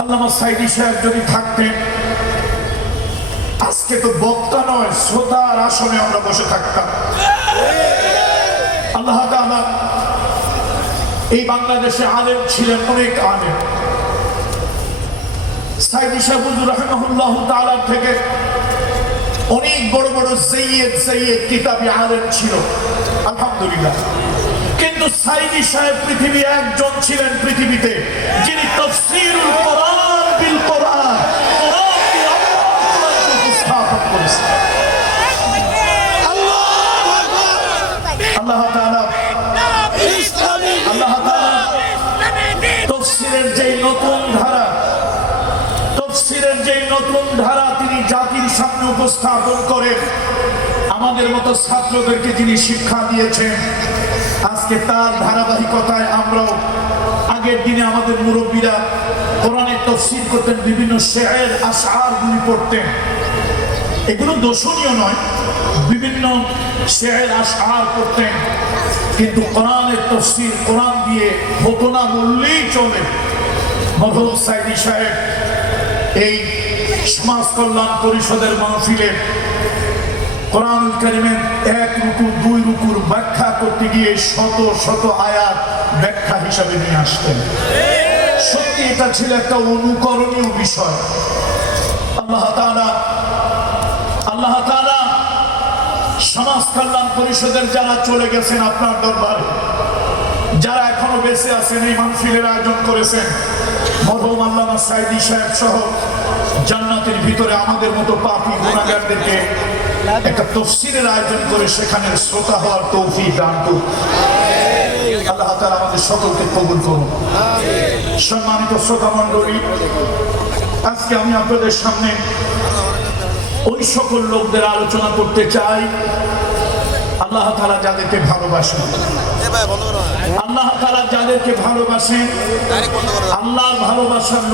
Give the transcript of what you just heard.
আল্লামা সাইদি সাহেব যদি থাকতেন, আজকে তো বক্তা নয়, শ্রোতার আসনে আমরা বসে থাকতাম। আল্লাহ এই বাংলাদেশে আলেম ছিলেন, অনেক আলেম। সাইদি থেকে অনেক বড় বড় সৈয়দ সৈয়দ কিতাবি আলেম ছিল আলহামদুলিল্লাহ। কিন্তু সাইদি সাহেব পৃথিবী একজন ছিলেন পৃথিবীতে যিনি কোরআন বিল কোরআন করেছেন। আল্লাহ তাআলা আল্লাহ তাআলা তফসিরের যে নতুন ধারা তফসিরের যে নতুন ধারা তিনি জাতির সামনে উপস্থাপন করে আমাদের মতো ছাত্রদেরকে যিনি শিক্ষা দিয়েছেন, আজকে তার ধারাবাহিকতায় আমরাও আগের দিনে আমাদের মুরব্বীরা কোরআনের তফসির করতেন, বিভিন্ন শেয়ের আশার গুলি পড়তেন। এগুলো দোষণীয় নয়, বিভিন্ন শেয়ের আশার করতেন কিন্তু কোরআনের তফসির কোরআন দিয়ে হতো না বললেই চলে। মরহুম সাইদি সাহেব এই সমাজ কল্যাণ পরিষদের মাহফিলে কোরআন করিমের এক রুকু দুই রুকুর ব্যাখ্যা করতে গিয়ে শত শত আয়াত ব্যাখ্যা হিসাবে নিয়ে আসতেন। সত্যি এটা ছিল একটা অনুকরণীয় বিষয়। আল্লাহ তাআলা আল্লাহ তাআলা সমাজ কল্যাণ পরিষদের যারা চলে গেছেন আপনার দরবারে, যারা এখনও বেঁচে আছেন, এই মাহফিলের আয়োজন করেছেন। মরহুম আল্লামা সাইদি সাহেব সহ জান্নাতের ভিতরে আমাদের মতো পাপি গুণাগারদেরকে একটা তফসিলের আয়োজন করে সেখানে শ্রোতা হওয়ার তৌফিক দান করুন। আল্লাহ তাআলা আমাদের সকলকে কবুল করুন। সম্মানিত শ্রোতা মণ্ডলী, আজকে আমি আপনাদের সামনে ওই সকল লোকদের আলোচনা করতে চাই। আল্লাহ তাআলা যাদেরকে ভালোবাসেন তাআলা যাদেরকে ভালোবাসেন আল্লাহর ভালোবাসার